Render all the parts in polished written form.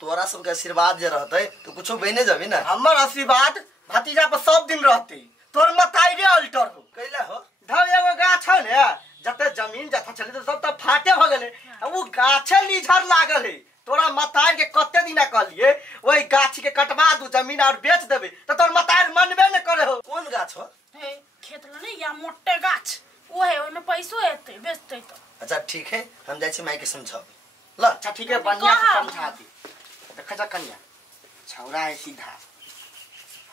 तोरा सबके आशीर्वाद जे रहते तो कुछ बने जाबी ना। हमर आशीर्वाद भतीजा पर सब दिन रहते। तोर मताई रे अल्टर हो कैला हो धव एगो गाछ है ने जते जमीन जथा चले तो सब त फाटे भ गेले। वो गाछे लीझर लागल है। तोरा मताई के कते दिना कहलिए ओई गाछ के कटवा दू जमीन और बेच देबे त तोर मताई मनबे न करे हो। कौन गाछ हो? हे खेत ल नहीं या मोटे गाछ वो है ओमे पैसो हेते बेचते तो। अच्छा ठीक है हम जाय छी माई के समझाबे। ल अच्छा ठीक है बढ़िया से समझा दी। देख जा कन्या छौरा है सीधा।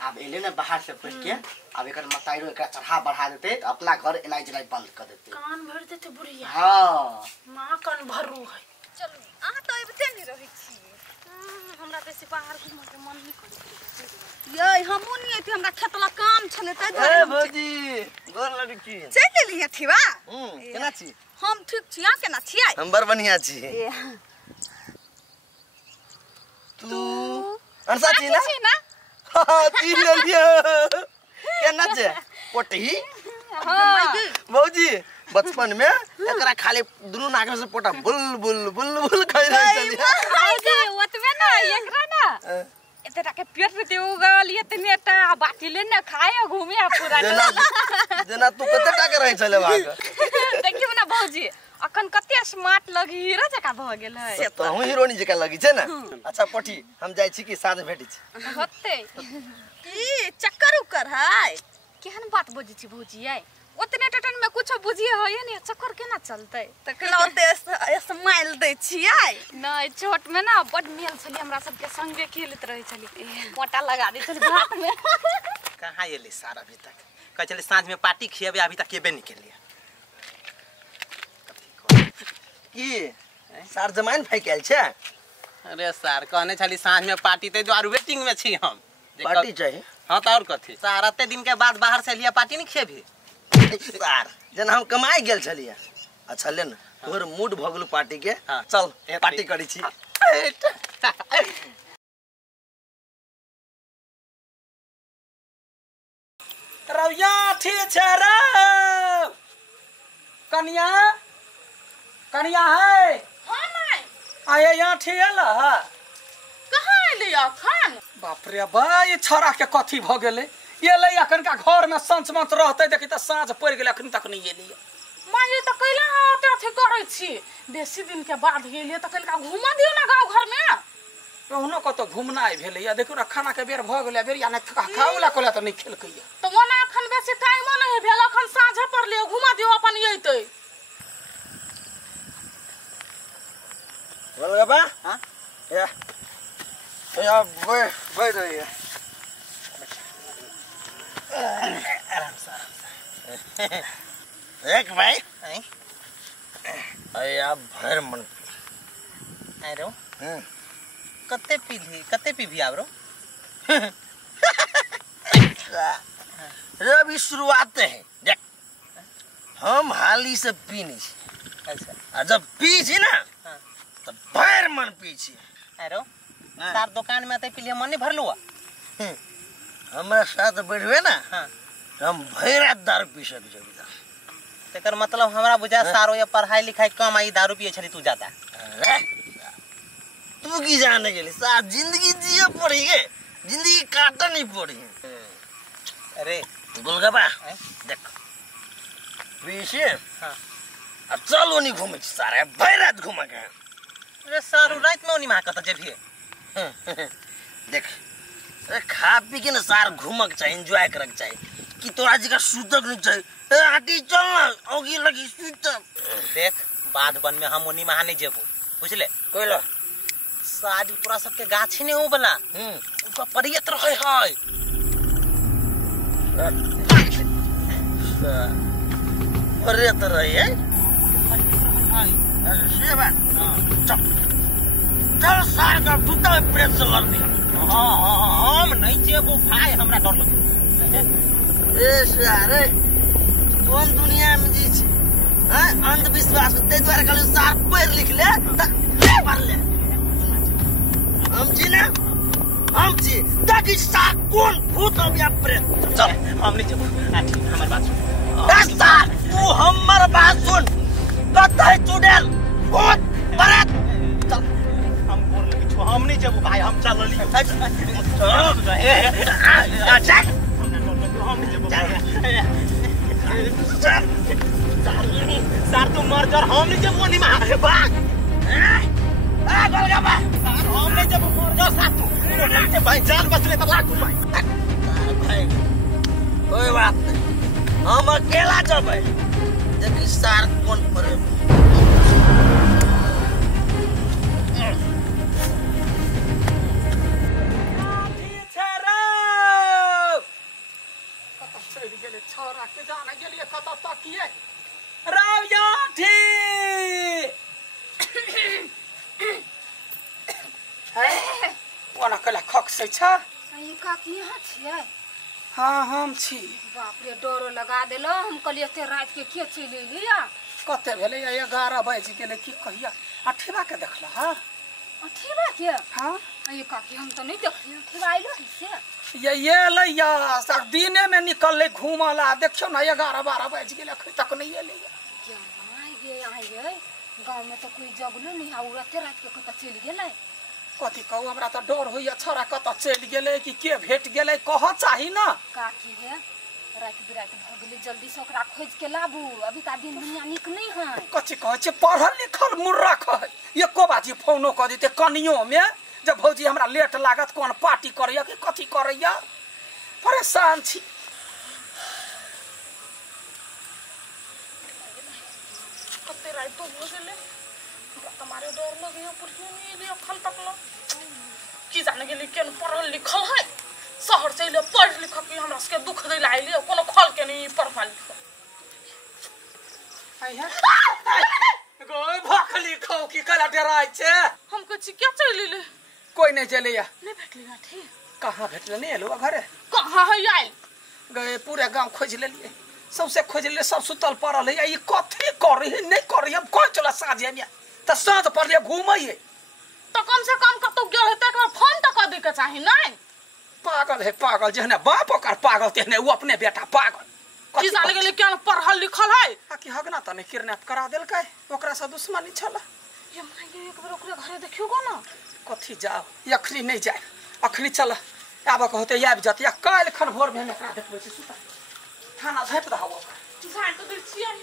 अब एले ने बाहर से पढ़ के अब एकर मताई रो एकरा चढ़ा बढ़ा देते तो अपना घर एनाई जलाई बंद कर देते। कान भर देते बुढ़िया। हां मां कान भरू है। चल आ तो एबते नहीं रही छी। हमरा पे से बाहर घुम के मन नहीं करे। ये हमू नहीं एती हमरा खेतला काम छले त ए भौजी गोर लगी छी। चल लेली थीवा। केना छी? हम ठीक छी। आ केना छियै? हम बर बढ़िया छी। तू अनसा छी ना? हां छी ले लिया। केना छे? पोटही? हां भौजी बचपन में एकरा खाली दुनु नाक से पोटा बुल बुल बुल बुल खाई रही चली। हाइजे ओतबे ना एकरा ना एतरा के पेट में ते उगल ये तने ता बाटी ले ना खाए घूमे पूरा। जना तू कते टाके रही चले भाग। देखियो ना भौजी अखन कते स्मार्ट लगी हीरो जका भ गेल है। तो हम हीरोनी जका लगी छे ना। अच्छा पठी हम जाय छी कि साँझ भेटी छी। होते ई चक्कर उकर है केहन बात बोझी छी भौजी आई ओतने टटन में कुछ बुझिए हो ये नहीं चक्कर केना चलते त केलौते स्माइल दे छियै नहीं छोट में ना बड मेल छली हमरा सब के संगे खेलत रहे छली मोटा लगा दे छली भात में। कहां एले सारा अभी तक कह चले साँझ में पार्टी खियाबे अभी तक केबे नहीं केलिए। की सार जमाइन फेकल छे? अरे सर कहने छली साँझ में पार्टी ते द्वार वेटिंग में छी हम। पार्टी चाहिए? हां त और कथि साराते दिन के बाद बाहर से लिया पार्टी नहीं खेबे सार जना हम कमाई गेल छलिए। अच्छा ले ना तोहर मूड भ गेलु पार्टी के। चल पार्टी करी छी। रविया ठीक छे रे कन्या कन्या है। हां नहीं आये यहाँ ठेल है कहां एली अखन? बाप रे बा ये छोरा के कथी भ गेले ये ले अखन का घर में संच मंच रहते देखि त साँझ पड़ गेले अखन तक नहीं एली। माये त कैला आते अथी करै छी बेसी दिन के बाद गेलिए त कलका घुमा दियो ना गांव घर में। कहनो कतो घुमनाई भेले या देखो ना खाना के बेर भ गेले बेर या न खाउला कोला त नहीं खेलकै या तो ओना अखन बेसी टाइम नहीं भेल अखन साँझे पर ले घुमा दियो अपन एतै। बोल बा। हां या बैठ रही है। आराम से एक भाई हैं अरे आप भर मन आरो कते पीभी आबरो। रे अभी शुरुआत है देख हम हाली से पीनी छी। अच्छा और जब पी छी ना तो भर मन पी छी। आरो तार दुकान में आते पीलिए मन नहीं भरलुआ। हमरा साथ बैठबे ना हां हम भैरा दारू पी सकै छी। तेकर मतलब हमरा बुझा सारो ये पढ़ाई लिखाई कम आई दारू पिए छली तू ज्यादा। अरे तू की जाने के लिए साथ जिंदगी जिए पड़ी है जिंदगी काटा नहीं पड़ी। अरे गोलगप्पा देख पीछे हां अब चलो नहीं घूमे सारे भैरात घुमा के। अरे सारू रात में नहीं माकत जेभी देख अरे खा पी के ना सार घूमक चाहिए एंजॉय करक चाहिए कि तोरा जी का सूतक नहीं चाहिए। आटी चल ना ओगी लगी सूतक। देख बाद बन में हम ओनी महा नहीं जेबू बुझले कोइला शादी तोरा सबके गाछी नहीं हो बला ऊपर परियत रहे है। अरे तो रही है से बात। चल चल सार का जूता में प्रेस से लड़ दिया। हम नहीं जेबू भाई हमरा डर लगे। ए सारे कौन दुनिया में जी छी हैं अंधविश्वास ते द्वारा कल सार पैर लिख ले त पढ़ ले। हम छी ना हम छी ताकि सार कौन भूत अब या प्रेत। चल हम नहीं जेबू हमारी बात सुन। सार तू हमर बात सुन कतई चुड़ैल भूत प्रेत। चल हम बोल लगी हम नहीं जेबू सर तू मर जा हम नहीं जब नहीं मार भाग गोलगप्पा हम नहीं जब मर जा साथ तू भाई जान बच ले तो लाख भाई कोई बात नहीं हम अकेला जब है देखी सार कौन पड़े हाँ हम छी। बाप रे डरो लगा देलो हम कहलिए एते रात के के चली लिया कते भेले 11 बज गेले की कहिया अठीबा के देखला हां अठीबा के हां ये काकी हम तो नहीं देखली अठीबा आइलो से ये लैया सर दिने में निकलले घूमला देखियो ना 11-12 बज गेले अखन तक नहीं एले क्या आइए गांव में तो कोई जगलो नहीं और एते रात के कत चली गेलै कथी कहू हमरा तो डर होइया छोरा कत चल गेले कि के भेट गेले कह चाही ना काकी है रात बिरात भ गेले जल्दी से ओकरा खोज के लाबू अभी का दिन दुनिया निक नहीं है कथी कहै छै पढ़ल लिखल मुर्रख है एको बाजी फोनो क देते कनियो में जब भौजी हमरा लेट लागत कोन पार्टी करैया कि कथी करैया परेशान छी कते रात तो हो गेले तुम्हारे डर लगे ऊपर क्यों नहीं ले अखन तक लो की जाने के लिए केन पढ़ल लिखल है शहर से ले पढ़ लिख के हमरा के दुख दे लाइले कोनो खल के नहीं पढ़ लिख आई है गोय भखली खौ की कला डराय छे हम कुछ क्या चली ले कोई नहीं चलेया नहीं भेटली गाठी कहां भेटले नहीं एलो घरे कहां है आइल गए पूरे गांव खोज लेलिए सबसे खोज ले सब सुतल पड़ल है ई कथी करी नहीं करी हम कोई चला साजे में त साँझ पड़ले घूमइए तो कम से कम कतो गेल हेते एक बार फोन तो कर दे के चाही नहीं पागल है पागल जहने बाप ओकर पागल तेहने वो अपने बेटा पागल की जाने के लिए क्या पढ़ल लिखल है कि हगना तने किडनैप करा देलकै ओकरा से दुश्मनी छला ये मांगे एक बार ओकरा घरे देखियो गो ना कथी जाओ अखनी नहीं जाए अखनी चल आब कहते आबि जात या काल खन भोर में ओकरा देखबै छी सुता थाना झाँप दहौ जान तो दिल छियै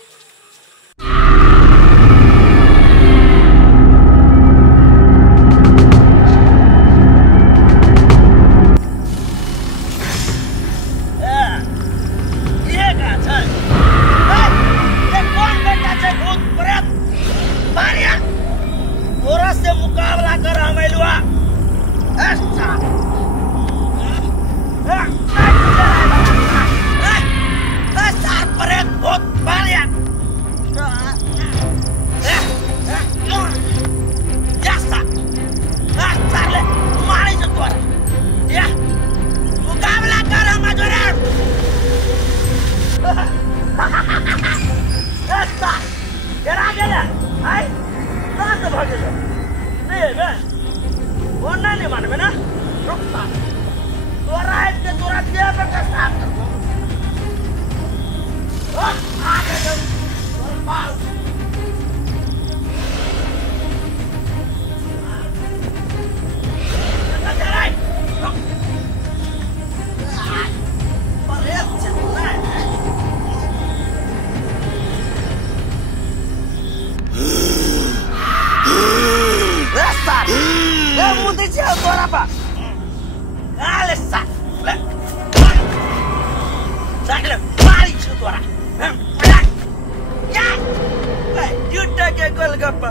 गोलगप्पा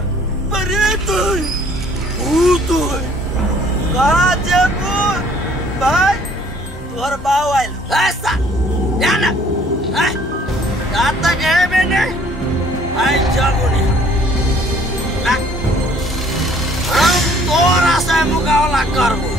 अरे तू तू कहाँ जेबू भाई तोर बाव आइल ऐसा याना कहाँ तक है मैंने भाई जाबू नहीं हम तोरा से मुकाबला करबू